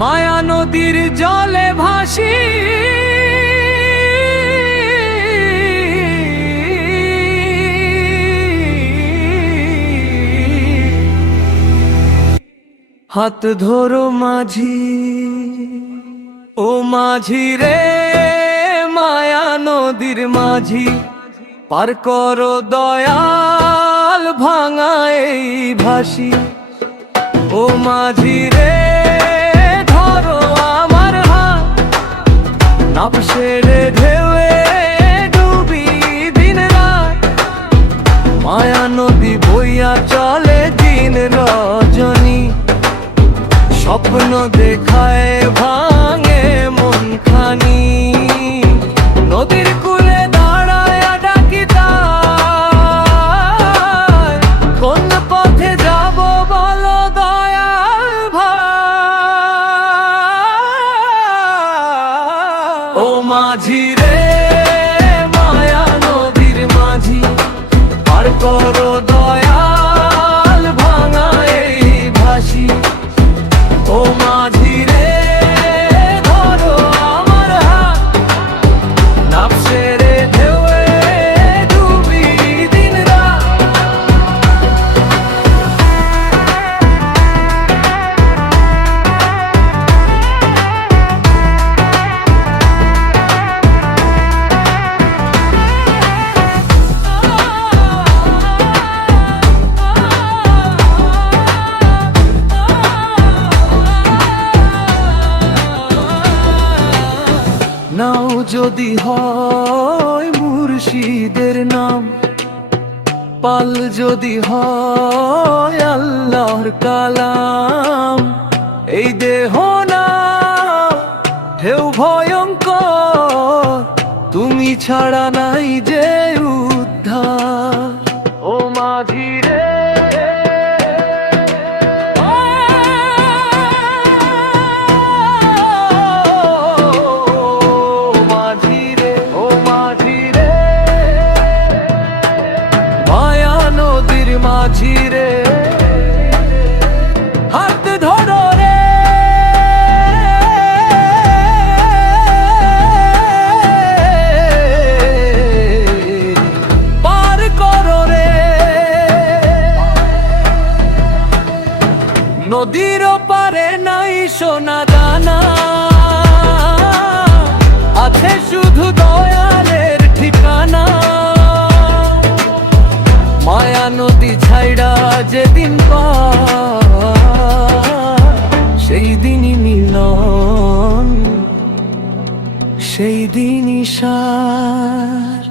মায়া নদীর জলে ভাসি, হাত ধরো মাঝি, ও মাঝি রে মায়া নদীর মাঝি, পার করো দয়াল ভাঙা এই ভাসি। ও মাঝি রে ধরো আমার হাত, নাব সেরে ঢেউয়ে ডুবি দিন রাত, মায়া নদী বইয়া চলে দিন রজনী, স্বপ্ন দেখায় ভাঙে মন খানি। নদীর কূলে দাঁড়ায় ডাকি তাই, কোন পথে যাব বলো দয়াল ভাই। ও মাঝি রে মায়া নদীর মাঝি, পার করো দয়াল ভাঙা এই ভাসি। ও মাঝি রে ধরো আমার হাত, নাব সেরে ঢেউয়ে ডুবি দিন রাত। নাও যদি হয় মুর্শিদের নাম, পাল যদি হয় আল্লাহর কালাম, এই দেহ না ঢেউ ভয়ঙ্কর, তুমি ছাড়া নাই যে উদ্ধার। ও মাঝি রে মাঝি রে, হাত ধরো রে পার করো রে। নদীর পারে নাই সোনা দানা, আছে শুধু দয়ালের ঠিকানা। মায়া নদী ছাইড়া যেদিন সেই দিনই মিলন, সেই দিনই সার।